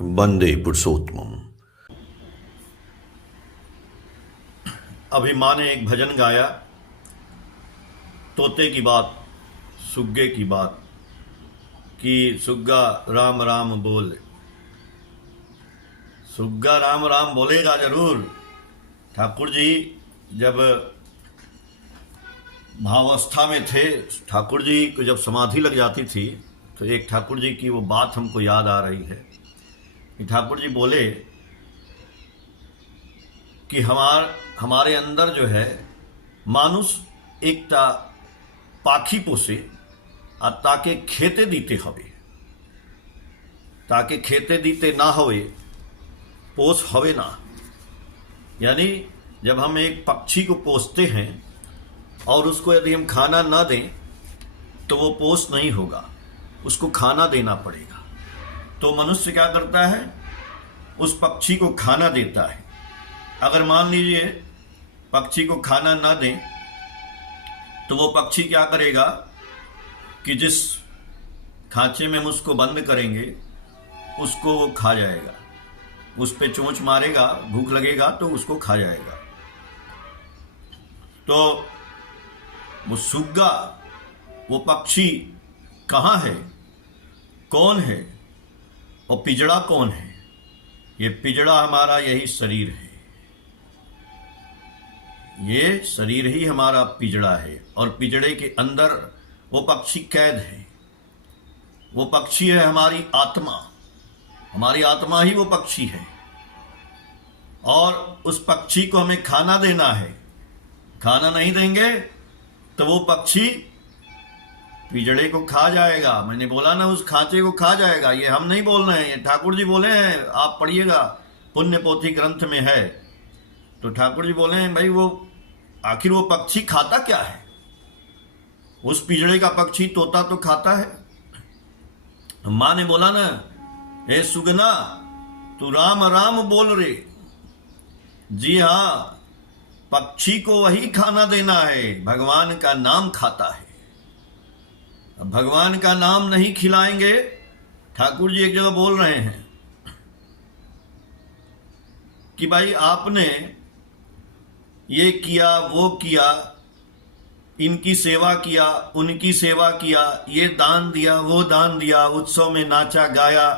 वंदे पुरुषोत्तमम। अभी माँ ने एक भजन गाया, तोते की बात, सुग्गे की बात, कि सुग्गा राम राम बोल। सुग्गा राम राम बोलेगा जरूर। ठाकुर जी जब भावावस्था में थे, ठाकुर जी को जब समाधि लग जाती थी, तो एक ठाकुर जी की वो बात हमको याद आ रही है कि ठाकुर जी बोले कि हमारे अंदर जो है मानुष एकता पाखी पोसे आ ताके खेते दीते हवे, ताके खेते दीते ना हवे पोस हवे ना। यानी जब हम एक पक्षी को पोसते हैं और उसको यदि हम खाना ना दें तो वो पोस नहीं होगा, उसको खाना देना पड़ेगा। तो मनुष्य क्या करता है, उस पक्षी को खाना देता है। अगर मान लीजिए पक्षी को खाना ना दें तो वो पक्षी क्या करेगा कि जिस खांचे में हम उसको बंद करेंगे उसको वो खा जाएगा, उस पे चोंच मारेगा, भूख लगेगा तो उसको खा जाएगा। तो वो सुग्गा, वो पक्षी कहाँ है, कौन है, और पिजड़ा कौन है? ये पिजड़ा हमारा यही शरीर है, ये शरीर ही हमारा पिजड़ा है, और पिजड़े के अंदर वो पक्षी कैद है। वो पक्षी है हमारी आत्मा, हमारी आत्मा ही वो पक्षी है, और उस पक्षी को हमें खाना देना है। खाना नहीं देंगे तो वो पक्षी पिजड़े को खा जाएगा। मैंने बोला ना, उस खांचे को खा जाएगा। ये हम नहीं बोल रहे हैं, ये ठाकुर जी बोले हैं, आप पढ़िएगा, पुण्य पोथी ग्रंथ में है। तो ठाकुर जी बोले हैं भाई, वो आखिर वो पक्षी खाता क्या है? उस पिजड़े का पक्षी तोता तो खाता है। माँ ने बोला ना, ए सुगना तू राम राम बोल रे। जी हाँ, पक्षी को वही खाना देना है, भगवान का नाम खाता है। अब भगवान का नाम नहीं खिलाएंगे, ठाकुर जी एक जगह बोल रहे हैं कि भाई आपने ये किया, वो किया, इनकी सेवा किया, उनकी सेवा किया, ये दान दिया, वो दान दिया, उत्सव में नाचा गाया,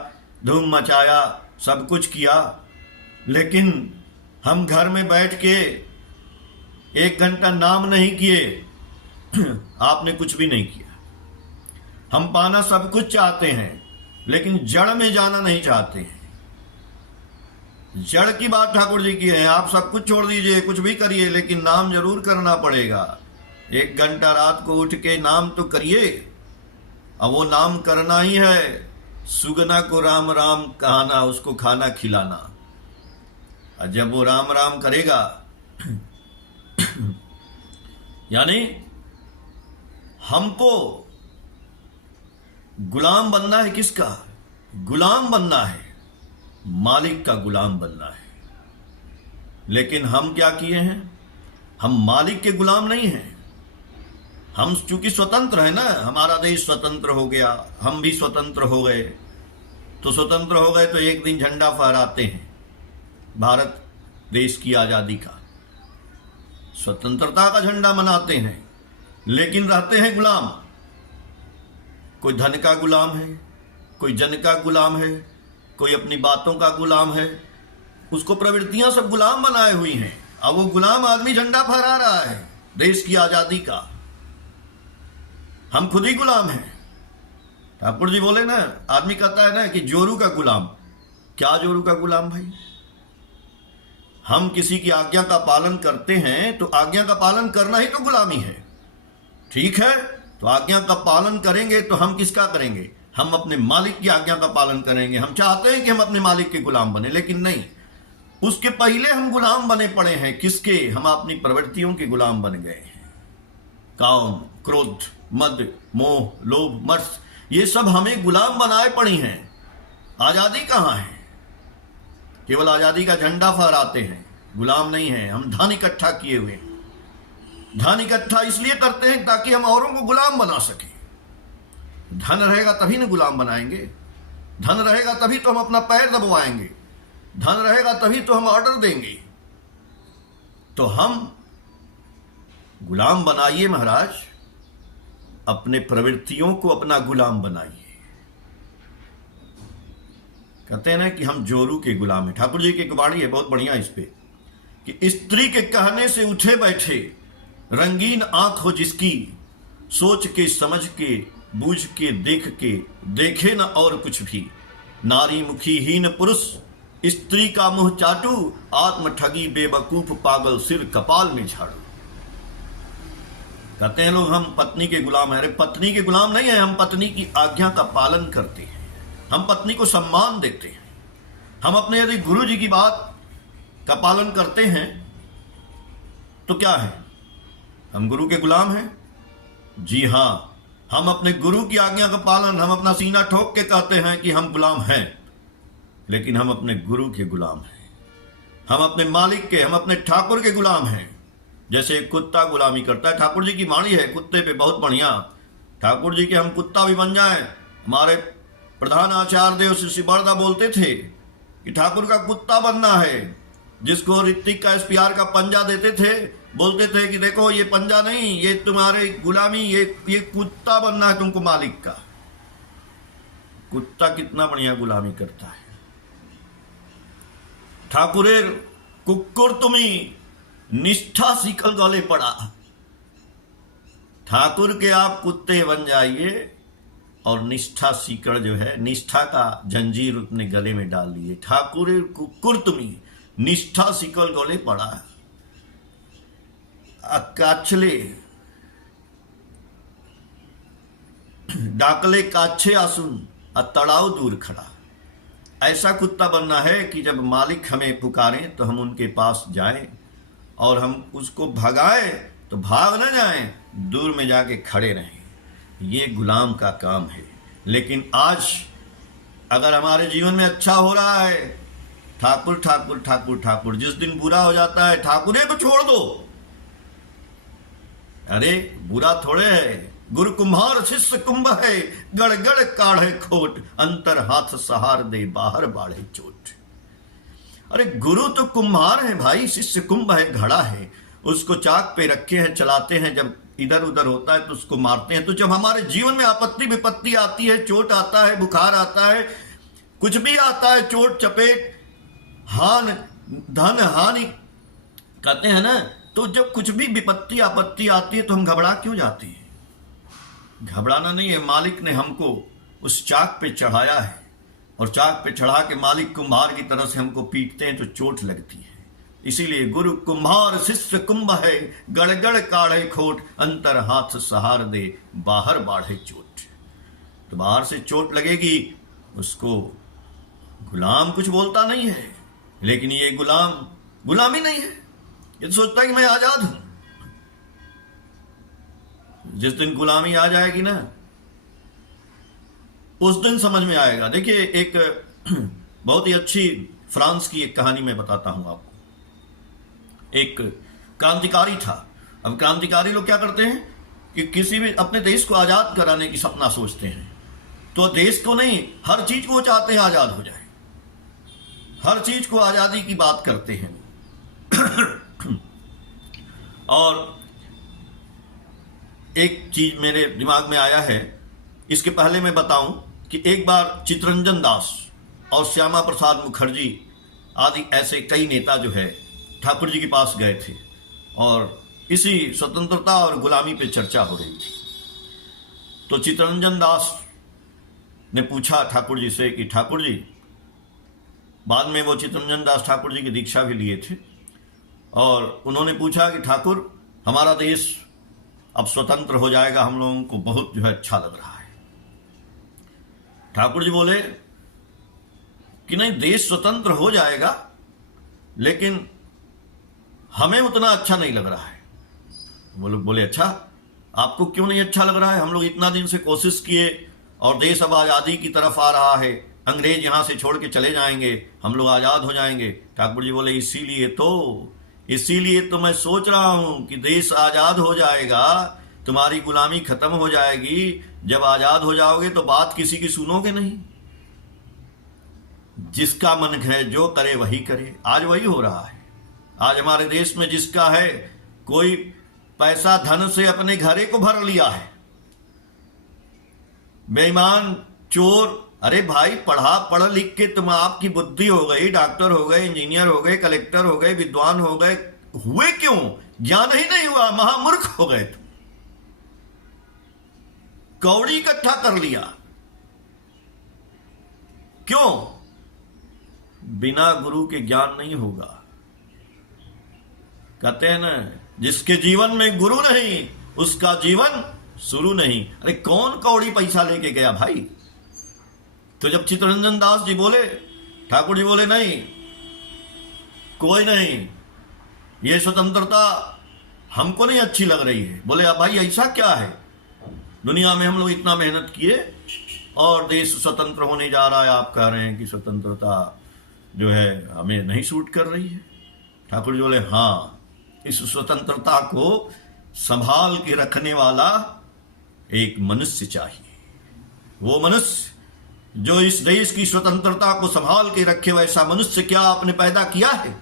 धूम मचाया, सब कुछ किया, लेकिन हम घर में बैठ के 1 घंटा नाम नहीं किए, आपने कुछ भी नहीं किया। हम पाना सब कुछ चाहते हैं, लेकिन जड़ में जाना नहीं चाहते हैं। जड़ की बात ठाकुर जी की है। आप सब कुछ छोड़ दीजिए, कुछ भी करिए, लेकिन नाम जरूर करना पड़ेगा। 1 घंटा रात को उठ के नाम तो करिए। अब वो नाम करना ही है, सुगना को राम राम कहना, उसको खाना खिलाना। और जब वो राम राम करेगा यानी हमको गुलाम बनना है। किसका गुलाम बनना है? मालिक का गुलाम बनना है। लेकिन हम क्या किए हैं? हम मालिक के गुलाम नहीं हैं। हम चूंकि स्वतंत्र है ना, हमारा देश स्वतंत्र हो गया, हम भी स्वतंत्र हो गए। तो स्वतंत्र हो गए तो एक दिन झंडा फहराते हैं भारत देश की आजादी का, स्वतंत्रता का झंडा मनाते हैं, लेकिन रहते हैं गुलाम। कोई धन का गुलाम है, कोई जन का गुलाम है, कोई अपनी बातों का गुलाम है। उसको प्रवृत्तियां सब गुलाम बनाए हुई हैं। अब वो गुलाम आदमी झंडा फहरा रहा है देश की आजादी का। हम खुद ही गुलाम हैं। ठाकुर जी बोले ना, आदमी कहता है ना कि जोरू का गुलाम। क्या जोरू का गुलाम भाई? हम किसी की आज्ञा का पालन करते हैं तो आज्ञा का पालन करना ही तो गुलामी है। ठीक है, तो आज्ञा का पालन करेंगे तो हम किसका करेंगे? हम अपने मालिक की आज्ञा का पालन करेंगे। हम चाहते हैं कि हम अपने मालिक के गुलाम बने, लेकिन नहीं, उसके पहले हम गुलाम बने पड़े हैं। किसके? हम अपनी प्रवृत्तियों के गुलाम बन गए हैं। काम, क्रोध, मद, मोह, लोभ, मर्स, ये सब हमें गुलाम बनाए पड़ी हैं। आजादी कहाँ है? केवल आजादी का झंडा फहराते हैं, गुलाम नहीं है। हम धन इकट्ठा किए हुए हैं। धन इकट्ठा इसलिए करते हैं ताकि हम औरों को गुलाम बना सकें। धन रहेगा तभी ना गुलाम बनाएंगे, धन रहेगा तभी तो हम अपना पैर दबवाएंगे, धन रहेगा तभी तो हम ऑर्डर देंगे। तो हम गुलाम बनाइए महाराज, अपने प्रवृत्तियों को अपना गुलाम बनाइए। कहते हैं ना कि हम जोरू के गुलाम हैं। ठाकुर जी की एक वाणी है बहुत बढ़िया इस पे, कि स्त्री के कहने से उठे बैठे, रंगीन आंख हो जिसकी, सोच के समझ के बूझ के देख के, देखे न और कुछ भी, नारी मुखी हीन पुरुष, स्त्री का मुंह चाटू, आत्म ठगी बेवकूफ पागल सिर कपाल में झाड़ू। कहते हैं लोग हम पत्नी के गुलाम हैं। अरे पत्नी के गुलाम नहीं है, हम पत्नी की आज्ञा का पालन करते हैं, हम पत्नी को सम्मान देते हैं। हम अपने यदि गुरु जी की बात का पालन करते हैं तो क्या है, हम गुरु के गुलाम हैं। जी हां, हम अपने गुरु की आज्ञा का पालन, हम अपना सीना ठोक के कहते हैं कि हम गुलाम हैं, लेकिन हम अपने गुरु के गुलाम हैं, हम अपने मालिक के, हम अपने ठाकुर के गुलाम हैं। जैसे एक कुत्ता गुलामी करता है, ठाकुर जी की वाणी है कुत्ते पे बहुत बढ़िया, ठाकुर जी के हम कुत्ता भी बन जाएं। हमारे प्रधान आचार्य देव श्री बड़दा बोलते थे कि ठाकुर का कुत्ता बनना है। जिसको ऋतिक का एसपीआर का पंजा देते थे, बोलते थे कि देखो ये पंजा नहीं, ये तुम्हारे गुलामी, ये कुत्ता बनना है तुमको मालिक का। कुत्ता कितना बढ़िया गुलामी करता है। ठाकुरेर कुक्कुर तुम्ही निष्ठा सीकल गले पड़ा। ठाकुर के आप कुत्ते बन जाइए और निष्ठा सीकड़ जो है, निष्ठा का जंजीर अपने गले में डाल लिए। ठाकुर कुक्कुर तुम्ही निष्ठा सीकल गले पड़ा। काछले डाकले काछे आसुन तड़ाव दूर खड़ा। ऐसा कुत्ता बनना है कि जब मालिक हमें पुकारें तो हम उनके पास जाएं, और हम उसको भगाएं तो भाग न जाएं, दूर में जाके खड़े रहें। ये गुलाम का काम है। लेकिन आज अगर हमारे जीवन में अच्छा हो रहा है, ठाकुर ठाकुर ठाकुर ठाकुर, जिस दिन बुरा हो जाता है ठाकुरे को छोड़ दो। अरे बुरा थोड़े है, गुरु कुम्हार शिष्य कुंभ है, गड़गड़ काढ़े खोट, अंतर हाथ सहार दे बाहर बाढ़े चोट। अरे गुरु तो कुम्हार है भाई, शिष्य कुंभ है, घड़ा है, उसको चाक पे रखे हैं, चलाते हैं, जब इधर उधर होता है तो उसको मारते हैं। तो जब हमारे जीवन में आपत्ति विपत्ति आती है, चोट आता है, बुखार आता है, कुछ भी आता है, चोट चपेट हान धन हानि कहते हैं ना, तो जब कुछ भी विपत्ति आपत्ति आती है तो हम घबरा क्यों जाते हैं? घबराना नहीं है, मालिक ने हमको उस चाक पे चढ़ाया है, और चाक पे चढ़ा के मालिक कुम्हार की तरह से हमको पीटते हैं तो चोट लगती है। इसीलिए गुरु कुम्हार शिष्य कुंभ है, गड़गड़ काढ़े खोट, अंतर हाथ सहार दे बाहर बाढ़े चोट। तो बाहर से चोट लगेगी, उसको गुलाम कुछ बोलता नहीं है, लेकिन ये गुलामी नहीं है, ये तो सोचता है कि मैं आजाद हूं। जिस दिन गुलामी आ जाएगी ना, उस दिन समझ में आएगा। देखिए एक बहुत ही अच्छी फ्रांस की एक कहानी मैं बताता हूं आपको। एक क्रांतिकारी था। अब क्रांतिकारी लोग क्या करते हैं कि किसी भी अपने देश को आजाद कराने की सपना सोचते हैं, तो देश को नहीं, हर चीज को चाहते हैं आजाद हो जाए, हर चीज को आजादी की बात करते हैं। और एक चीज मेरे दिमाग में आया है, इसके पहले मैं बताऊं कि एक बार चित्तरंजन दास और श्यामा प्रसाद मुखर्जी आदि ऐसे कई नेता जो है ठाकुर जी के पास गए थे, और इसी स्वतंत्रता और गुलामी पे चर्चा हो रही थी। तो चित्तरंजन दास ने पूछा ठाकुर जी से कि ठाकुर जी, बाद में वो चित्तरंजन दास ठाकुर जी की दीक्षा भी लिए थे, और उन्होंने पूछा कि ठाकुर हमारा देश अब स्वतंत्र हो जाएगा, हम लोगों को बहुत जो है अच्छा लग रहा है। ठाकुर जी बोले कि नहीं, देश स्वतंत्र हो जाएगा लेकिन हमें उतना अच्छा नहीं लग रहा है। वो लोग बोले अच्छा, आपको क्यों नहीं अच्छा लग रहा है? हम लोग इतना दिन से कोशिश किए और देश अब आज़ादी की तरफ आ रहा है, अंग्रेज यहां से छोड़ के चले जाएंगे, हम लोग आज़ाद हो जाएंगे। ठाकुर जी बोले इसीलिए तो मैं सोच रहा हूं कि देश आज़ाद हो जाएगा तुम्हारी गुलामी खत्म हो जाएगी, जब आजाद हो जाओगे तो बात किसी की सुनोगे नहीं। जिसका मन है जो करे वही करे। आज वही हो रहा है। आज हमारे देश में जिसका है, कोई पैसा धन से अपने घरे को भर लिया है। बेईमान, चोर। अरे भाई, पढ़ लिख के तुम, आपकी बुद्धि हो गई, डॉक्टर हो गए, इंजीनियर हो गए, कलेक्टर हो गए, विद्वान हो गए, हुए क्यों? ज्ञान ही नहीं हुआ, महामूर्ख हो गए तुम। कौड़ी इकट्ठा कर लिया। क्यों? बिना गुरु के ज्ञान नहीं होगा। कहते हैं ना, जिसके जीवन में गुरु नहीं उसका जीवन शुरू नहीं। अरे कौन कौड़ी पैसा लेके गया भाई? तो जब चित्तरंजन दास जी बोले, ठाकुर जी बोले नहीं, कोई नहीं, ये स्वतंत्रता हमको नहीं अच्छी लग रही है। बोले अब भाई ऐसा क्या है, दुनिया में हम लोग इतना मेहनत किए और देश स्वतंत्र होने जा रहा है, आप कह रहे हैं कि स्वतंत्रता जो है हमें नहीं सूट कर रही है। ठाकुर जी बोले हाँ, इस स्वतंत्रता को संभाल के रखने वाला एक मनुष्य चाहिए। वो मनुष्य जो इस देश की स्वतंत्रता को संभाल के रखे, वैसा मनुष्य क्या आपने पैदा किया है?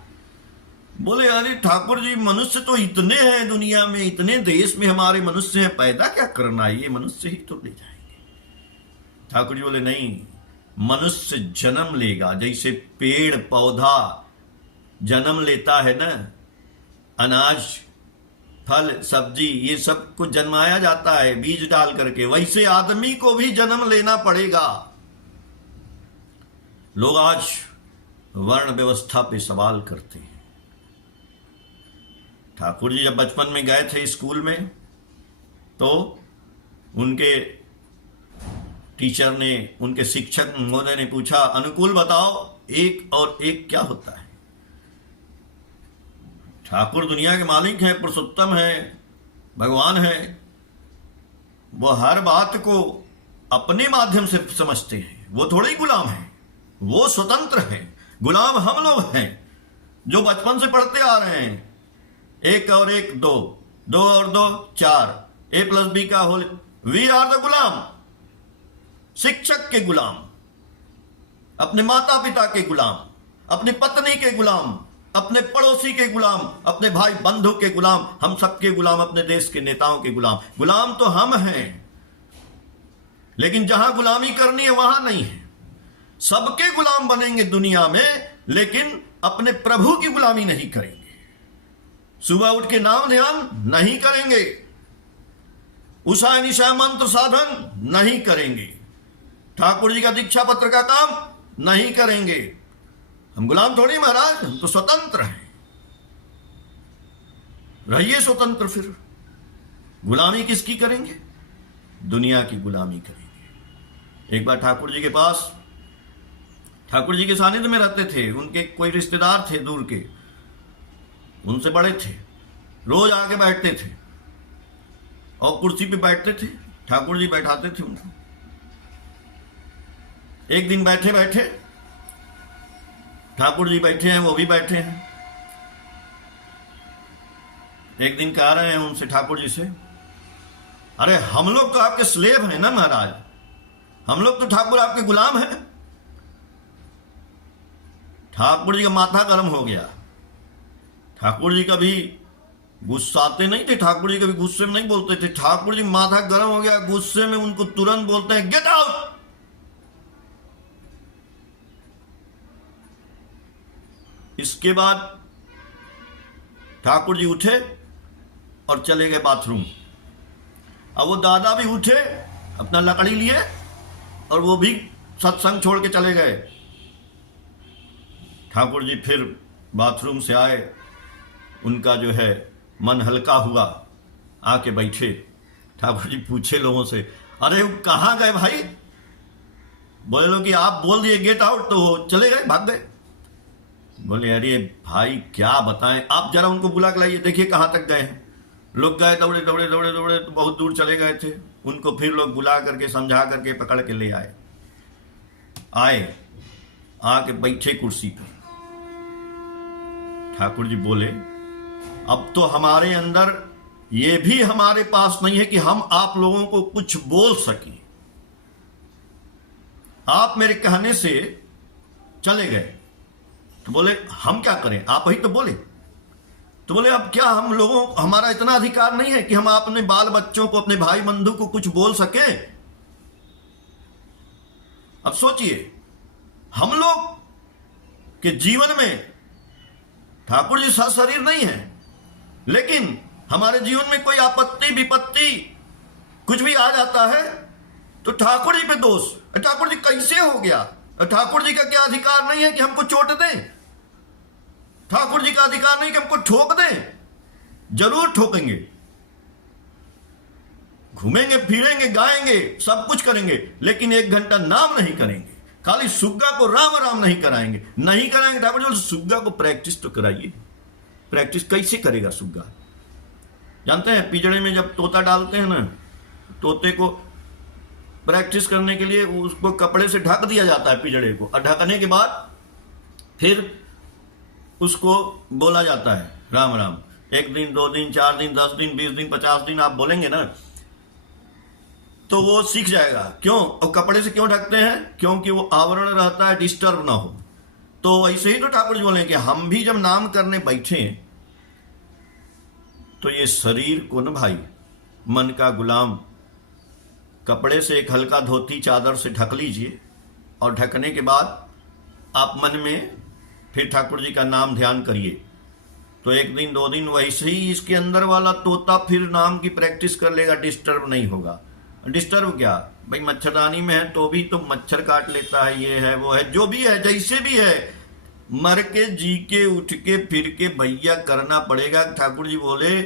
बोले अरे ठाकुर जी, मनुष्य तो इतने हैं दुनिया में, इतने देश में हमारे मनुष्य हैं, पैदा क्या करना है, ये मनुष्य ही तो ले जाएंगे। ठाकुर जी बोले नहीं, मनुष्य जन्म लेगा। जैसे पेड़ पौधा जन्म लेता है ना, अनाज फल सब्जी ये सब को जन्माया जाता है बीज डाल करके, वैसे आदमी को भी जन्म लेना पड़ेगा। लोग आज वर्ण व्यवस्था पे सवाल करते हैं। ठाकुर जी जब बचपन में गए थे स्कूल में, तो उनके टीचर ने, उनके शिक्षक महोदय ने पूछा, अनुकूल बताओ एक और एक क्या होता है? ठाकुर दुनिया के मालिक हैं, पुरुषोत्तम हैं, भगवान हैं। वो हर बात को अपने माध्यम से समझते हैं। वो थोड़े ही गुलाम हैं, वो स्वतंत्र हैं। गुलाम हम लोग हैं जो बचपन से पढ़ते आ रहे हैं, एक और एक दो, दो और दो चार, A+B का होल। वी आर द गुलाम। शिक्षक के गुलाम, अपने माता पिता के गुलाम, अपनी पत्नी के गुलाम, अपने पड़ोसी के गुलाम, अपने भाई बंधु के गुलाम, हम सबके गुलाम, अपने देश के नेताओं के गुलाम। गुलाम तो हम हैं, लेकिन जहां गुलामी करनी है वहां नहीं है। सबके गुलाम बनेंगे दुनिया में, लेकिन अपने प्रभु की गुलामी नहीं करेंगे। सुबह उठ के नाम ध्यान नहीं करेंगे, उषा निशा मंत्र साधन नहीं करेंगे, ठाकुर जी का दीक्षा पत्र का काम नहीं करेंगे। हम गुलाम थोड़ी महाराज, हम तो स्वतंत्र हैं। रहिए स्वतंत्र। फिर गुलामी किसकी करेंगे? दुनिया की गुलामी करेंगे। एक बार ठाकुर जी के पास, ठाकुर जी के सानिध्य में रहते थे, उनके कोई रिश्तेदार थे दूर के, उनसे बड़े थे, रोज आके बैठते थे और कुर्सी पे बैठते थे, ठाकुर जी बैठाते थे उनको। एक दिन बैठे बैठे, ठाकुर जी बैठे हैं, वो भी बैठे हैं। एक दिन कह रहे हैं उनसे, ठाकुर जी से, अरे हम लोग तो आपके स्लेव हैं ना महाराज, हम लोग तो ठाकुर आपके गुलाम हैं। ठाकुर जी का माथा गर्म हो गया। ठाकुर जी कभी गुस्साते नहीं थे, ठाकुर जी कभी गुस्से में नहीं बोलते थे। ठाकुर जी माथा गर्म हो गया, गुस्से में उनको तुरंत बोलते हैं, गेट आउट। इसके बाद ठाकुर जी उठे और चले गए बाथरूम। अब वो दादा भी उठे, अपना लकड़ी लिए, और वो भी सत्संग छोड़ के चले गए। ठाकुर जी फिर बाथरूम से आए, उनका जो है मन हल्का हुआ, आके बैठे। ठाकुर जी पूछे लोगों से, अरे वो कहाँ गए भाई? बोले लोग कि आप बोल दिए गेट आउट, तो चले गए, भाग गए। बोले अरे भाई क्या बताएं, आप जरा उनको बुला के लाइए, देखिए कहाँ तक गए हैं। लोग गए, दौड़े दौड़े दौड़े दौड़े तो बहुत दूर चले गए थे। उनको फिर लोग बुला करके समझा करके पकड़ के ले आए, आके बैठे कुर्सी पे। ठाकुर जी बोले, अब तो हमारे अंदर ये भी हमारे पास नहीं है कि हम आप लोगों को कुछ बोल सकें। आप मेरे कहने से चले गए तो बोले हम क्या करें, आप ही तो बोले। तो बोले अब क्या हम लोगों, हमारा इतना अधिकार नहीं है कि हम अपने बाल बच्चों को, अपने भाई बंधु को कुछ बोल सके? अब सोचिए, हम लोग के जीवन में ठाकुर जी सशरीर नहीं है, लेकिन हमारे जीवन में कोई आपत्ति विपत्ति कुछ भी आ जाता है तो ठाकुर जी पे दोष। ठाकुर जी कैसे हो गया? ठाकुर जी का क्या अधिकार नहीं है कि हमको चोट दें? ठाकुर जी का अधिकार नहीं कि हमको ठोक दें? जरूर ठोकेंगे, घूमेंगे फिरेंगे, गाएंगे, सब कुछ करेंगे, लेकिन 1 घंटा नाम नहीं करेंगे। खाली सुग्गा को राम राम नहीं कराएंगे, नहीं कराएंगे। ठाकुर जी सुग्गा को प्रैक्टिस तो कराइए। प्रैक्टिस कैसे करेगा सुग्गा? जानते हैं, पिंजड़े में जब तोता डालते हैं ना, तोते को प्रैक्टिस करने के लिए उसको कपड़े से ढक दिया जाता है पिंजड़े को, और ढकने के बाद फिर उसको बोला जाता है राम राम। 1 दिन 2 दिन 4 दिन 10 दिन 20 दिन 50 दिन आप बोलेंगे ना तो वो सीख जाएगा। क्यों? और कपड़े से क्यों ढकते हैं? क्योंकि वो आवरण रहता है, डिस्टर्ब ना हो। तो ऐसे ही तो ठाकुर जी बोले कि हम भी जब नाम करने बैठे तो ये शरीर को न भाई, मन का गुलाम, कपड़े से एक हल्का धोती चादर से ढक लीजिए, और ढकने के बाद आप मन में फिर ठाकुर जी का नाम ध्यान करिए। तो 1 दिन 2 दिन वैसे ही इसके अंदर वाला तोता फिर नाम की प्रैक्टिस कर लेगा, डिस्टर्ब नहीं होगा। डिस्टर्ब क्या भाई, मच्छरदानी में है तो भी तो मच्छर काट लेता है, ये है वो है, जो भी है जैसे भी है, मर के जी के उठ के फिर के भैया करना पड़ेगा। ठाकुर जी बोले,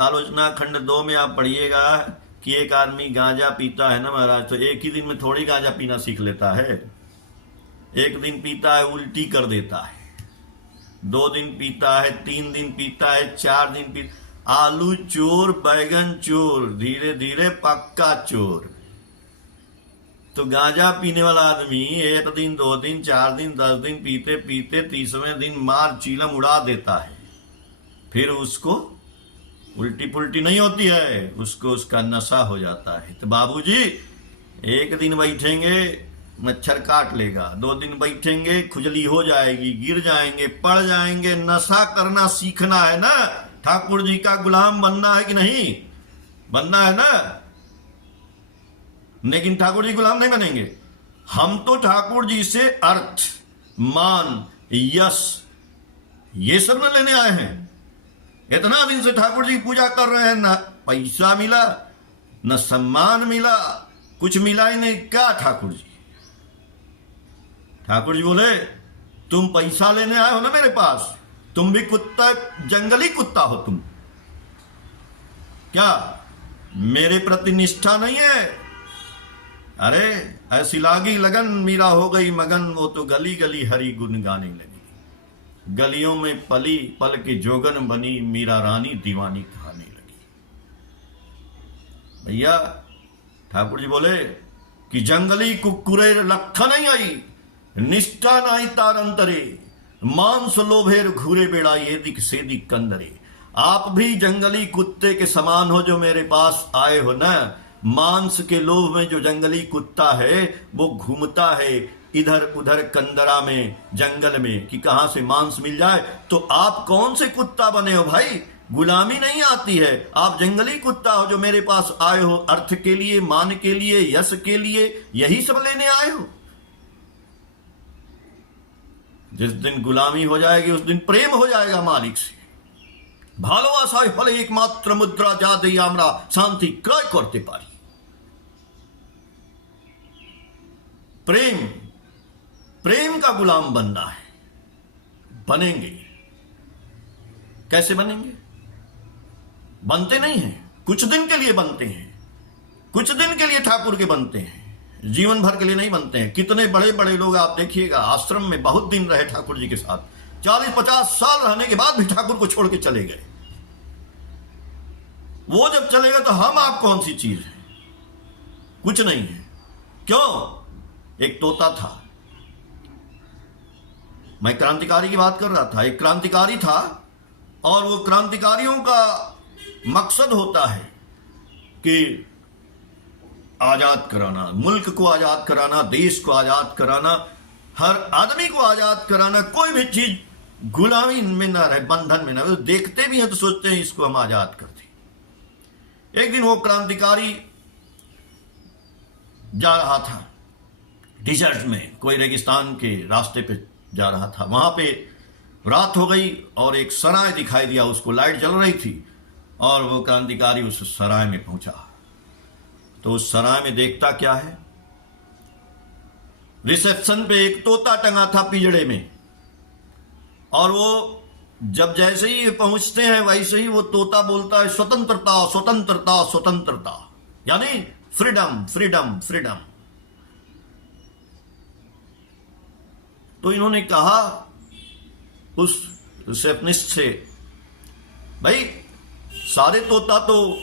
आलोचना खंड 2 में आप पढ़िएगा कि एक आदमी गांजा पीता है ना महाराज, तो एक ही दिन में थोड़ी गांजा पीना सीख लेता है। 1 दिन पीता है उल्टी कर देता है, 2 दिन पीता है, 3 दिन पीता है, 4 दिन पीता, आलू चोर बैगन चोर, धीरे धीरे पक्का चोर। तो गांजा पीने वाला आदमी 1 दिन 2 दिन 4 दिन 10 दिन पीते पीते 30वें दिन मार चीलम उड़ा देता है। फिर उसको उल्टी पुल्टी नहीं होती है, उसको उसका नशा हो जाता है। तो बाबूजी 1 दिन बैठेंगे मच्छर काट लेगा, 2 दिन बैठेंगे खुजली हो जाएगी, गिर जाएंगे, पड़ जाएंगे। नशा करना सीखना है ना, ठाकुर जी का गुलाम बनना है कि नहीं? बनना है ना। लेकिन ठाकुर जी गुलाम नहीं बनेंगे। हम तो ठाकुर जी से अर्थ, मान, यश ये सब न लेने आए हैं। इतना दिन से ठाकुर जी की पूजा कर रहे हैं, ना पैसा मिला न सम्मान मिला, कुछ मिला ही नहीं। क्या ठाकुर जी? ठाकुर जी बोले तुम पैसा लेने आए हो ना मेरे पास, तुम भी कुत्ता, जंगली कुत्ता हो तुम। क्या मेरे प्रति निष्ठा नहीं है? अरे ऐसी लागी लगन, मीरा हो गई मगन, वो तो गली गली हरि गुण गाने लगी। गलियों में पली पल के जोगन बनी, मीरा रानी दीवानी कहाने लगी। भैया ठाकुर जी बोले कि जंगली कुकुरे लखा नहीं आई, निष्ठा नहीं तारंतरे, मांस लोभेर घूरे बेड़ा ये दिक से दिक कंदरे। आप भी जंगली कुत्ते के समान हो जो मेरे पास आए हो ना। मांस के लोभ में जो जंगली कुत्ता है वो घूमता है इधर उधर कंदरा में, जंगल में, कि कहां से मांस मिल जाए। तो आप कौन से कुत्ता बने हो भाई? गुलामी नहीं आती है। आप जंगली कुत्ता हो जो मेरे पास आए हो, अर्थ के लिए, मान के लिए, यश के लिए, यही सब लेने आए हो। जिस दिन गुलामी हो जाएगी उस दिन प्रेम हो जाएगा मालिक से। भालोबासाय फले एकमात्र मुद्रा जा दे আমরা शांति क्रय करते पारी। प्रेम, प्रेम का गुलाम बनना है। बनेंगे कैसे? बनेंगे, बनते नहीं हैं, कुछ दिन के लिए बनते हैं, कुछ दिन के लिए ठाकुर के बनते हैं, जीवन भर के लिए नहीं बनते हैं। कितने बड़े बड़े लोग आप देखिएगा, आश्रम में बहुत दिन रहे ठाकुर जी के साथ, 40-50 साल रहने के बाद भी ठाकुर को छोड़ के चले गए। वो जब चले गए तो हम आप कौन सी चीज है? कुछ नहीं है। क्यों? एक तोता था, मैं क्रांतिकारी की बात कर रहा था। एक क्रांतिकारी था और वो क्रांतिकारियों का मकसद होता है कि आजाद कराना, मुल्क को आजाद कराना, देश को आजाद कराना, हर आदमी को आजाद कराना, कोई भी चीज गुलामी में ना रहे, बंधन में ना रहे। देखते भी हैं तो सोचते हैं इसको हम आजाद कर दें। एक दिन वो क्रांतिकारी जा रहा था डिजर्ट में, कोई रेगिस्तान के रास्ते पे जा रहा था। वहां पे रात हो गई और एक सराय दिखाई दिया उसको, लाइट जल रही थी और वो क्रांतिकारी उस सराय में पहुंचा। तो उस सराय में देखता क्या है, रिसेप्शन पे एक तोता टंगा था पिंजड़े में, और वो जब जैसे ही पहुंचते हैं वैसे ही वो तोता बोलता है स्वतंत्रता स्वतंत्रता स्वतंत्रता, यानी फ्रीडम फ्रीडम फ्रीडम। तो इन्होंने कहा उस रिसेप्शनिस्ट से, भाई सारे तोता तो,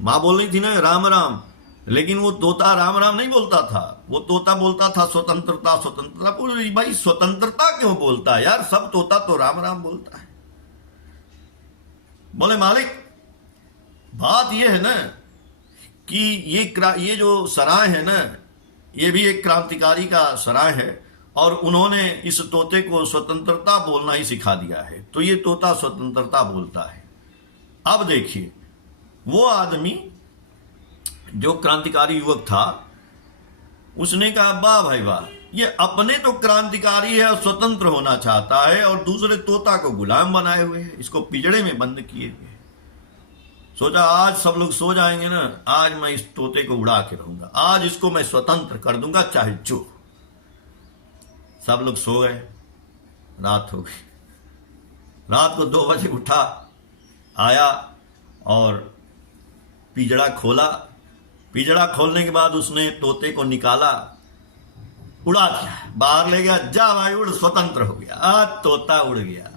मां बोल रही थी ना राम राम, लेकिन वो तोता राम राम नहीं बोलता था, वो तोता बोलता था स्वतंत्रता स्वतंत्रता। बोल रही भाई स्वतंत्रता क्यों बोलता है यार, सब तोता तो राम राम बोलता है। बोले मालिक बात ये है ना कि ये जो सराय है ना, ये भी एक क्रांतिकारी का सराय है और उन्होंने इस तोते को स्वतंत्रता बोलना ही सिखा दिया है, तो ये तोता स्वतंत्रता बोलता है। अब देखिए वो आदमी जो क्रांतिकारी युवक था, उसने कहा वाह भाई वाह, ये अपने तो क्रांतिकारी है और स्वतंत्र होना चाहता है और दूसरे तोता को गुलाम बनाए हुए है, इसको पिंजड़े में बंद किए हुए। सोचा आज सब लोग सो जाएंगे ना, आज मैं इस तोते को उड़ा के रहूंगा, आज इसको मैं स्वतंत्र कर दूंगा चाहे जो। सब लोग सो गए, रात हो गई। रात को 2 बजे उठा, आया और पिंजड़ा खोला। पिंजड़ा खोलने के बाद उसने तोते को निकाला, उड़ा दिया, बाहर ले गया, जा भाई उड़, स्वतंत्र हो गया। आज तोता उड़ गया,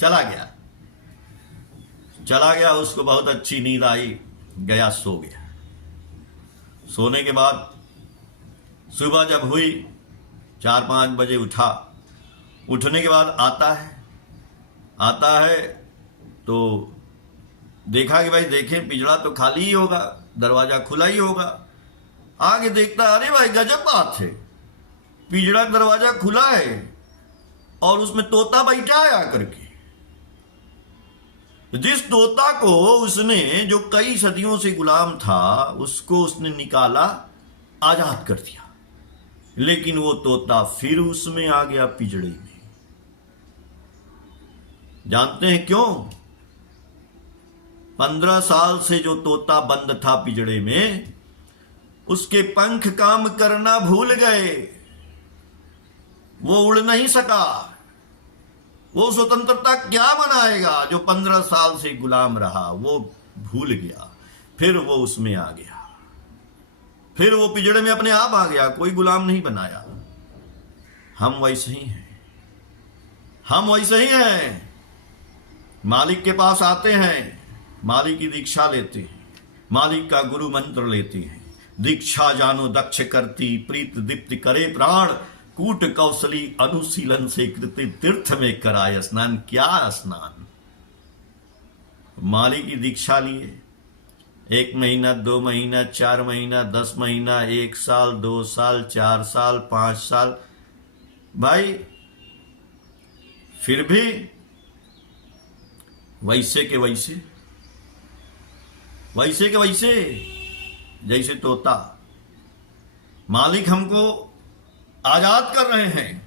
चला गया। उसको बहुत अच्छी नींद आई, गया सो गया। सोने के बाद सुबह जब हुई 4-5 बजे उठा। उठने के बाद आता है तो देखा कि भाई देखें पिंजड़ा तो खाली ही होगा, दरवाजा खुला ही होगा। आगे देखता, अरे भाई गजब बात है, पिंजड़ा दरवाजा खुला है और उसमें तोता बैठा है आकर के। जिस तोता को उसने, जो कई सदियों से गुलाम था, उसको उसने निकाला, आजाद कर दिया, लेकिन वो तोता फिर उसमें आ गया पिंजड़े में। जानते हैं क्यों? 15 साल से जो तोता बंद था पिंजड़े में, उसके पंख काम करना भूल गए, वो उड़ नहीं सका। वो स्वतंत्रता क्या बनाएगा? जो 15 साल से गुलाम रहा वो भूल गया, फिर वो उसमें आ गया, फिर वो पिंजड़े में अपने आप आ गया, कोई गुलाम नहीं बनाया। हम वैसे ही हैं, मालिक के पास आते हैं, मालिक की दीक्षा लेते हैं, मालिक का गुरु मंत्र लेते हैं। दीक्षा जानो दक्ष करती, प्रीत दीप्ति करे प्राण, कूट कौशली अनुशीलन से कृति, तीर्थ में कराय स्नान। क्या स्नान? मालिक की दीक्षा लिए 1 महीना, 2 महीना, 4 महीना, 10 महीना, 1 साल, 2 साल, 4 साल, 5 साल, भाई फिर भी वैसे के वैसे जैसे तोता। मालिक हमको आजाद कर रहे हैं,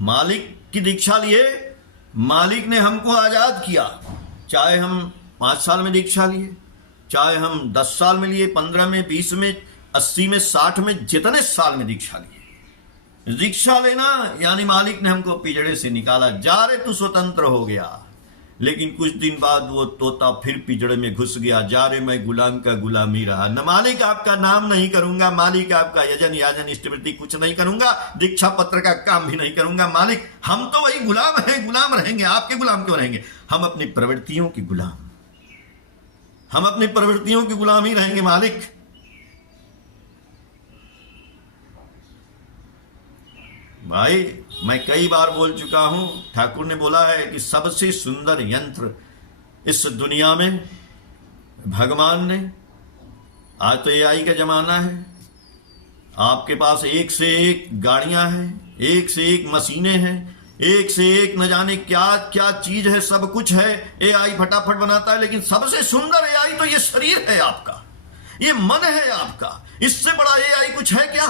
मालिक की दीक्षा लिए, मालिक ने हमको आजाद किया। चाहे हम 5 साल में दीक्षा लिए, चाहे हम 10 साल में लिए, 15 में, 20 में, 80 में, 60 में, जितने साल में दीक्षा लिए। दीक्षा लेना यानी मालिक ने हमको पिंजड़े से निकाला, जा रे तू स्वतंत्र हो गया। लेकिन कुछ दिन बाद वो तोता फिर पिंजड़े में घुस गया, जा रे मैं गुलाम का गुलाम ही रहा। न मालिक आपका नाम नहीं करूंगा, मालिक आपका यजन याजन इष्टवृत्ति कुछ नहीं करूंगा, दीक्षा पत्र का काम भी नहीं करूंगा। मालिक हम तो वही गुलाम हैं, गुलाम रहेंगे। आपके गुलाम क्यों रहेंगे? हम अपनी प्रवृत्तियों की गुलाम ही रहेंगे मालिक। भाई मैं कई बार बोल चुका हूं, ठाकुर ने बोला है कि सबसे सुंदर यंत्र इस दुनिया में भगवान ने, आज तो एआई का जमाना है, आपके पास एक से एक गाड़ियां हैं, एक से एक मशीनें हैं, एक से एक न जाने क्या क्या चीज है, सब कुछ है। एआई फटाफट बनाता है, लेकिन सबसे सुंदर एआई तो ये शरीर है आपका, ये मन है आपका। इससे बड़ा एआई कुछ है क्या?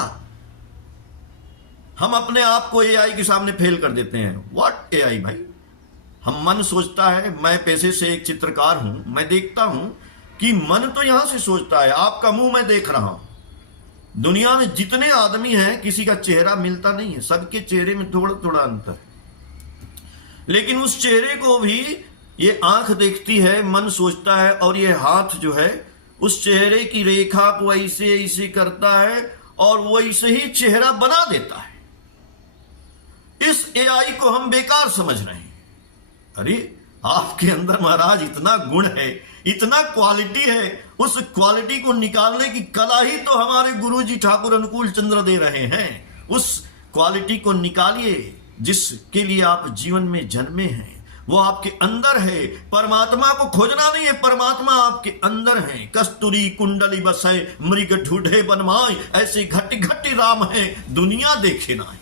हम अपने आप को एआई के सामने फेल कर देते हैं। व्हाट एआई भाई? हम मन सोचता है, मैं पैसे से एक चित्रकार हूं, मैं देखता हूं कि मन तो यहां से सोचता है, आपका मुंह मैं देख रहा हूं। दुनिया में जितने आदमी हैं किसी का चेहरा मिलता नहीं है, सबके चेहरे में थोड़ा थोड़ा अंतर है, लेकिन उस चेहरे को भी ये आंख देखती है, मन सोचता है, और ये हाथ जो है उस चेहरे की रेखा को ऐसे ऐसे करता है और वैसे ही चेहरा बना देता है। इस एआई को हम बेकार समझ रहे हैं। अरे आपके अंदर महाराज इतना गुण है, इतना क्वालिटी है, उस क्वालिटी को निकालने की कला ही तो हमारे गुरुजी ठाकुर अनुकूल चंद्र दे रहे हैं। उस क्वालिटी को निकालिए जिसके लिए आप जीवन में जन्मे हैं, वो आपके अंदर है। परमात्मा को खोजना नहीं है, परमात्मा आपके अंदर है। कस्तूरी कुंडली बसे मृग ढूढ़े बनमाए, ऐसे घटी घटी राम है दुनिया देखे ना।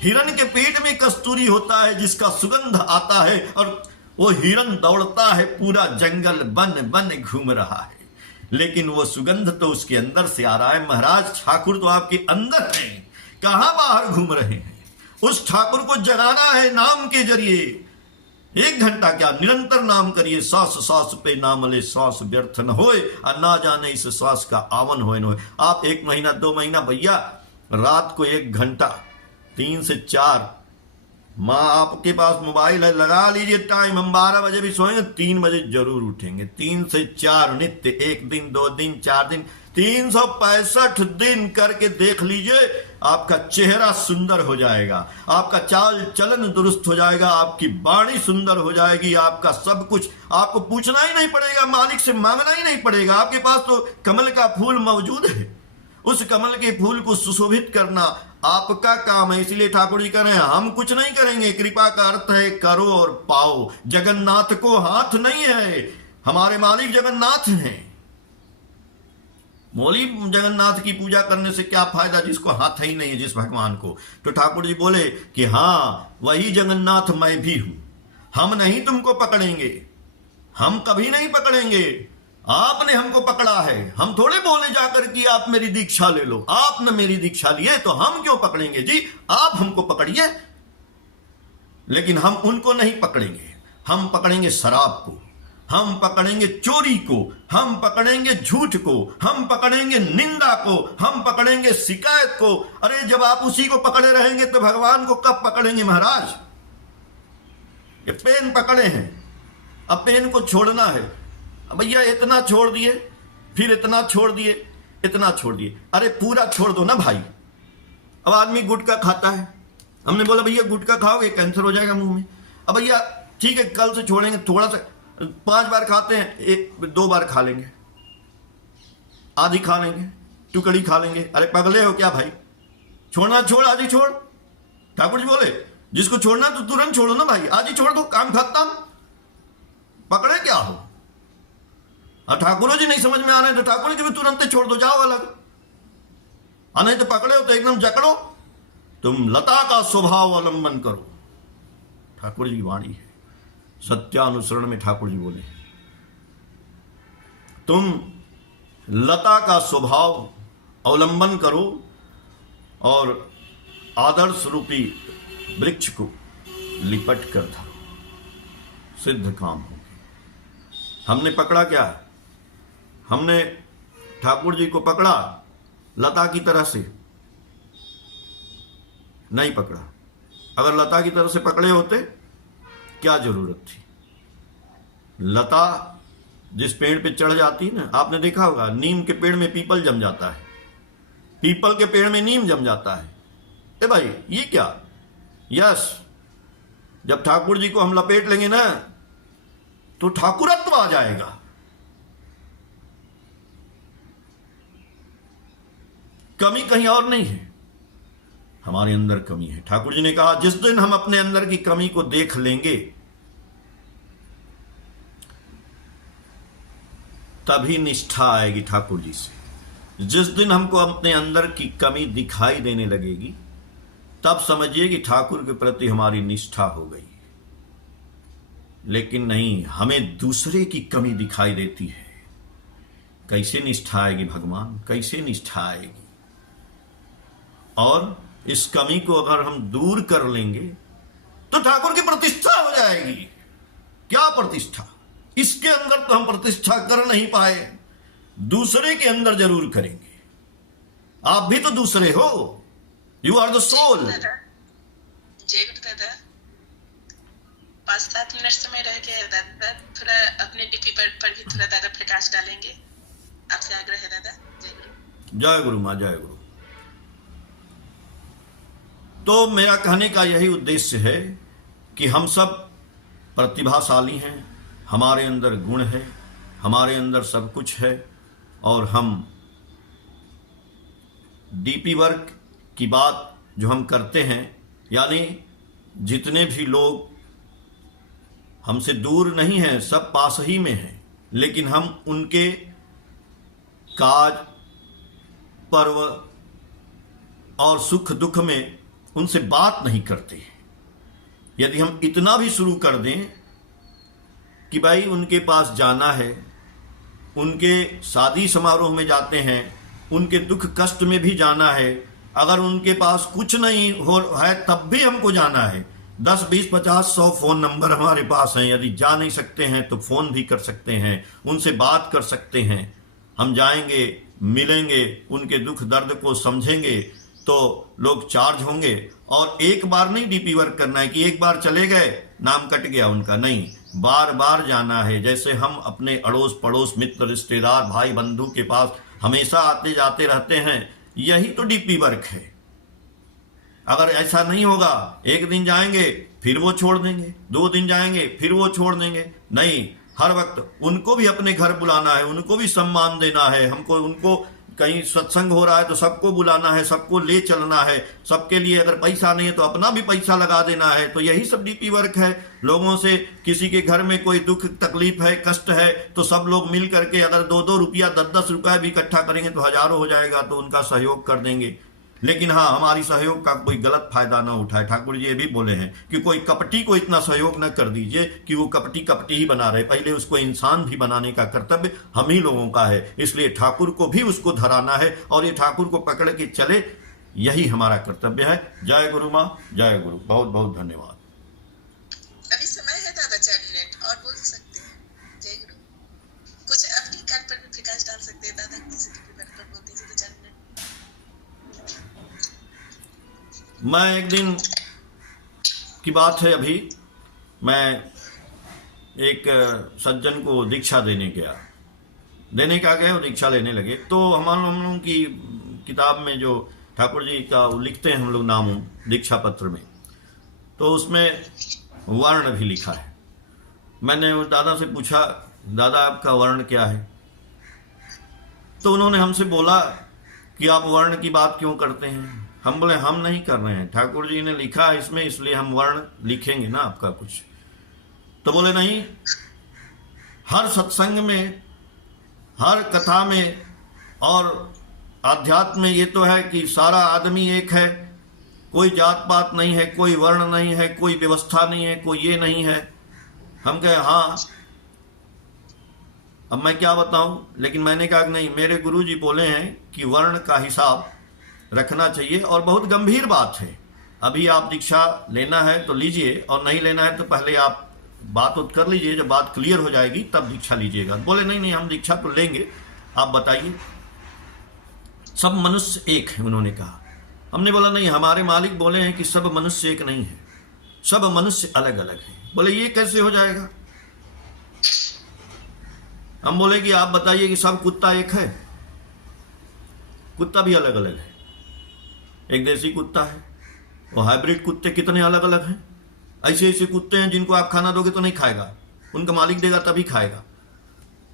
हिरण के पेट में कस्तूरी होता है जिसका सुगंध आता है, और वो हिरण दौड़ता है, पूरा जंगल बन बन घूम रहा है, लेकिन वो सुगंध तो उसके अंदर से आ रहा है। महाराज ठाकुर तो आपके अंदर हैं, कहां बाहर घूम रहे हैं? उस ठाकुर को जगाना है नाम के जरिए। 1 घंटा क्या, निरंतर नाम करिए। सांस सांस पे नाम ले, सांस व्यर्थ न होए, और ना जाने इस सांस का आवन होए न होए। आप 1 महीना 2 महीना भैया रात को 1 घंटा 3 से 4, माँ आपके पास मोबाइल है, लगा लीजिए टाइम। हम 12 बजे भी सोएंगे, 3 बजे जरूर उठेंगे। 3 से 4 नित्य, 1 दिन 2 दिन 4 दिन 365 दिन करके देख लीजिए, आपका चेहरा सुंदर हो जाएगा, आपका चाल चलन दुरुस्त हो जाएगा, आपकी वाणी सुंदर हो जाएगी, आपका सब कुछ आपको पूछना ही नहीं पड़ेगा, मालिक से मांगना ही नहीं पड़ेगा। आपके पास तो कमल का फूल मौजूद है, उस कमल के फूल को सुशोभित करना आपका काम है। इसलिए ठाकुर जी कह रहे हैं हम कुछ नहीं करेंगे, कृपा का अर्थ है करो और पाओ। जगन्नाथ को हाथ नहीं है, हमारे मालिक जगन्नाथ हैं। बोली जगन्नाथ की पूजा करने से क्या फायदा जिसको हाथ ही नहीं है, जिस भगवान को। तो ठाकुर जी बोले कि हाँ वही जगन्नाथ मैं भी हूं, हम नहीं तुमको पकड़ेंगे, हम कभी नहीं पकड़ेंगे, आपने हमको पकड़ा है। हम थोड़े बोले जाकर कि आप मेरी दीक्षा ले लो, आपने मेरी दीक्षा ली है तो हम क्यों पकड़ेंगे जी, आप हमको पकड़िए। लेकिन हम उनको नहीं पकड़ेंगे, हम पकड़ेंगे शराब को, हम पकड़ेंगे चोरी को, हम पकड़ेंगे झूठ को, हम पकड़ेंगे निंदा को, हम पकड़ेंगे शिकायत को। अरे जब आप उसी को पकड़े रहेंगे तो भगवान को कब पकड़ेंगे महाराज? ये पेन पकड़े हैं, अब पेन को छोड़ना है। भैया इतना छोड़ दिए, फिर इतना छोड़ दिए, इतना छोड़ दिए, अरे पूरा छोड़ दो ना भाई। अब आदमी गुटखा खाता है, हमने बोला भैया गुटखा खाओगे कैंसर हो जाएगा मुंह में। अब भैया ठीक है कल से छोड़ेंगे, थोड़ा सा 5 बार खाते हैं, 2 बार खा लेंगे, आधी खा लेंगे, टुकड़ी खा लेंगे। अरे पगले हो क्या भाई? छोड़ना छोड़, आधी छोड़। ठाकुर जी बोले जिसको छोड़ना तो तुरंत छोड़ो ना भाई, आधी छोड़ दो, काम खत्म। पकड़े क्या हो? और ठाकुर जी नहीं समझ में आ रहे तो ठाकुर जी भी तुरंत छोड़ दो, जाओ अलग। नहीं तो पकड़े हो तो एकदम जकड़ो, तुम लता का स्वभाव अवलंबन करो। ठाकुर जी की वाणी है, सत्यानुसरण में ठाकुर जी बोले तुम लता का स्वभाव अवलंबन करो और आदर्श रूपी वृक्ष को लिपट कर धरो, सिद्ध काम होगी। हमने पकड़ा क्या? हमने ठाकुर जी को पकड़ा लता की तरह से? नहीं पकड़ा। अगर लता की तरह से पकड़े होते क्या जरूरत थी? लता जिस पेड़ पे चढ़ जाती है ना, आपने देखा होगा नीम के पेड़ में पीपल जम जाता है, पीपल के पेड़ में नीम जम जाता है। ए भाई ये क्या? यस, जब ठाकुर जी को हम लपेट लेंगे ना तो ठाकुरत्व आ जाएगा। कमी कहीं और नहीं है, हमारे अंदर कमी है। ठाकुर जी ने कहा जिस दिन हम अपने अंदर की कमी को देख लेंगे तभी निष्ठा आएगी ठाकुर जी से। जिस दिन हमको अपने अंदर की कमी दिखाई देने लगेगी, तब समझिए कि ठाकुर के प्रति हमारी निष्ठा हो गई। लेकिन नहीं, हमें दूसरे की कमी दिखाई देती है। कैसे निष्ठा आएगी भगवान, कैसे निष्ठा आएगी? और इस कमी को अगर हम दूर कर लेंगे तो ठाकुर की प्रतिष्ठा हो जाएगी। क्या प्रतिष्ठा? इसके अंदर तो हम प्रतिष्ठा कर नहीं पाए, दूसरे के अंदर जरूर करेंगे। आप भी तो दूसरे हो, यू आर द सोल। जय गुरु दादा, 5-7 मिनट समय रह गया है दादा, थोड़ा अपने डीपी पर भी थोड़ा दादा प्रकाश डालेंगे, आपसे आग्रह है दादा। जय गुरु। जय गुरु माँ, जय गुरु। तो मेरा कहने का यही उद्देश्य है कि हम सब प्रतिभाशाली हैं, हमारे अंदर गुण है, हमारे अंदर सब कुछ है, और हम डीपी वर्क की बात जो हम करते हैं, यानी जितने भी लोग हमसे दूर नहीं हैं, सब पास ही में हैं, लेकिन हम उनके काज, पर्व और सुख दुख में उनसे बात नहीं करते हैं। यदि हम इतना भी शुरू कर दें कि भाई उनके पास जाना है, उनके शादी समारोह में जाते हैं, उनके दुख कष्ट में भी जाना है, अगर उनके पास कुछ नहीं हो है तब भी हमको जाना है। 10, 20, 50, 100 फोन नंबर हमारे पास हैं, यदि जा नहीं सकते हैं तो फोन भी कर सकते हैं, उनसे बात कर सकते हैं। हम जाएंगे, मिलेंगे, उनके दुख दर्द को समझेंगे तो लोग चार्ज होंगे। और एक बार नहीं डीपी वर्क करना है कि एक बार चले गए नाम कट गया उनका, नहीं, बार बार जाना है। जैसे हम अपने अड़ोस पड़ोस, मित्र, रिश्तेदार, भाई बंधु के पास हमेशा आते जाते रहते हैं, यही तो डीपी वर्क है। अगर ऐसा नहीं होगा, एक दिन जाएंगे फिर वो छोड़ देंगे, 2 दिन जाएंगे फिर वो छोड़ देंगे, नहीं, हर वक्त उनको भी अपने घर बुलाना है, उनको भी सम्मान देना है हमको। उनको कहीं सत्संग हो रहा है तो सबको बुलाना है, सबको ले चलना है, सबके लिए अगर पैसा नहीं है तो अपना भी पैसा लगा देना है। तो यही सब डीपी वर्क है। लोगों से, किसी के घर में कोई दुख तकलीफ है, कष्ट है, तो सब लोग मिल करके अगर 2-2 रुपया, 10-10 रुपया भी इकट्ठा करेंगे तो हजारों हो जाएगा, तो उनका सहयोग कर देंगे। लेकिन हाँ, हमारी सहयोग का कोई गलत फायदा ना उठाए। ठाकुर जी ये भी बोले हैं कि कोई कपटी को इतना सहयोग न कर दीजिए कि वो कपटी कपटी ही बना रहे, पहले उसको इंसान भी बनाने का कर्तव्य हम ही लोगों का है। इसलिए ठाकुर को भी उसको धराना है और ये ठाकुर को पकड़ के चले, यही हमारा कर्तव्य है। जय गुरु माँ, जय गुरु। बहुत बहुत धन्यवाद। अभी समय है दादा 4 मिनट और बोल सकते हैं। जय गुरु। कुछ अपनी कार्ड पर भी प्रकाश डाल सकते हैं दादा, किसी डीपी पर बोल दीजिए तो 4 मिनट। मैं एक दिन की बात है, अभी मैं एक सज्जन को दीक्षा देने गया, वो दीक्षा लेने लगे। तो हम लोगों की किताब में जो ठाकुर जी का लिखते हैं हम लोग नामों दीक्षा पत्र में, तो उसमें वर्ण भी लिखा है। मैंने दादा से पूछा, दादा आपका वर्ण क्या है? तो उन्होंने हमसे बोला कि आप वर्ण की बात क्यों करते हैं? हम बोले हम नहीं कर रहे हैं, ठाकुर जी ने लिखा है इसमें, इसलिए हम वर्ण लिखेंगे ना आपका कुछ। तो बोले नहीं, हर सत्संग में, हर कथा में और आध्यात्म में ये तो है कि सारा आदमी एक है, कोई जात पात नहीं है, कोई वर्ण नहीं है, कोई व्यवस्था नहीं है, कोई ये नहीं है। हम कहे हाँ, अब मैं क्या बताऊं। लेकिन मैंने कहा नहीं, मेरे गुरु जी बोले हैं कि वर्ण का हिसाब रखना चाहिए और बहुत गंभीर बात है। अभी आप दीक्षा लेना है तो लीजिए, और नहीं लेना है तो पहले आप बात कर लीजिए, जब बात क्लियर हो जाएगी तब दीक्षा लीजिएगा। बोले नहीं नहीं, हम दीक्षा तो लेंगे, आप बताइए। सब मनुष्य एक है, उन्होंने कहा। हमने बोला नहीं, हमारे मालिक बोले हैं कि सब मनुष्य एक नहीं है, सब मनुष्य अलग अलग है। बोले ये कैसे हो जाएगा? हम बोले कि आप बताइए कि सब कुत्ता एक है? कुत्ता भी अलग अलग है। एक देसी कुत्ता है, और हाइब्रिड कुत्ते कितने अलग अलग हैं। ऐसे ऐसे कुत्ते हैं जिनको आप खाना दोगे तो नहीं खाएगा, उनका मालिक देगा तभी खाएगा।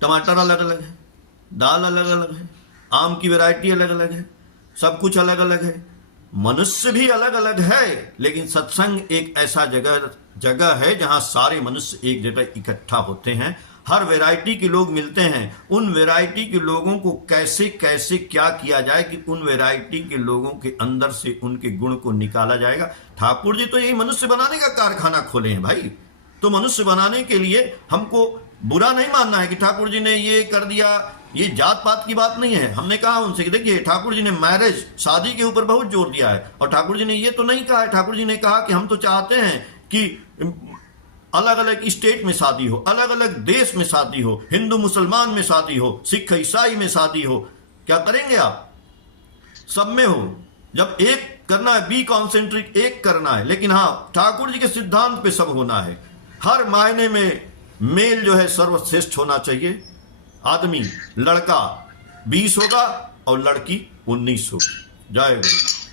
टमाटर अलग अलग है, दाल अलग अलग है, आम की वैरायटी अलग अलग है, सब कुछ अलग अलग है। मनुष्य भी अलग अलग है, लेकिन सत्संग एक ऐसा जगह है जहां सारे मनुष्य एक जगह इकट्ठा होते हैं हर वैरायटी के लोग मिलते हैं। उन वैरायटी के लोगों को कैसे कैसे क्या किया जाए कि उन वैरायटी के लोगों के अंदर से उनके गुण को निकाला जाएगा। ठाकुर जी तो यही मनुष्य बनाने का कारखाना खोले हैं भाई। तो मनुष्य बनाने के लिए हमको बुरा नहीं मानना है कि ठाकुर जी ने ये कर दिया। ये जात पात की बात नहीं है। हमने कहा उनसे कि देखिए ठाकुर जी ने मैरिज शादी के ऊपर बहुत जोर दिया है, और ठाकुर जी ने ये तो नहीं कहा है। ठाकुर जी ने कहा कि हम तो चाहते हैं कि अलग अलग स्टेट में शादी हो, अलग अलग देश में शादी हो, हिंदू मुसलमान में शादी हो, सिख ईसाई में शादी हो। क्या करेंगे आप? सब में हो। जब एक करना है, बी कॉन्सेंट्रिक, एक करना है। लेकिन हाँ, ठाकुर जी के सिद्धांत पे सब होना है। हर मायने में मेल जो है सर्वश्रेष्ठ होना चाहिए। आदमी लड़का 20 होगा और लड़की 19 होगी। जय गुरु।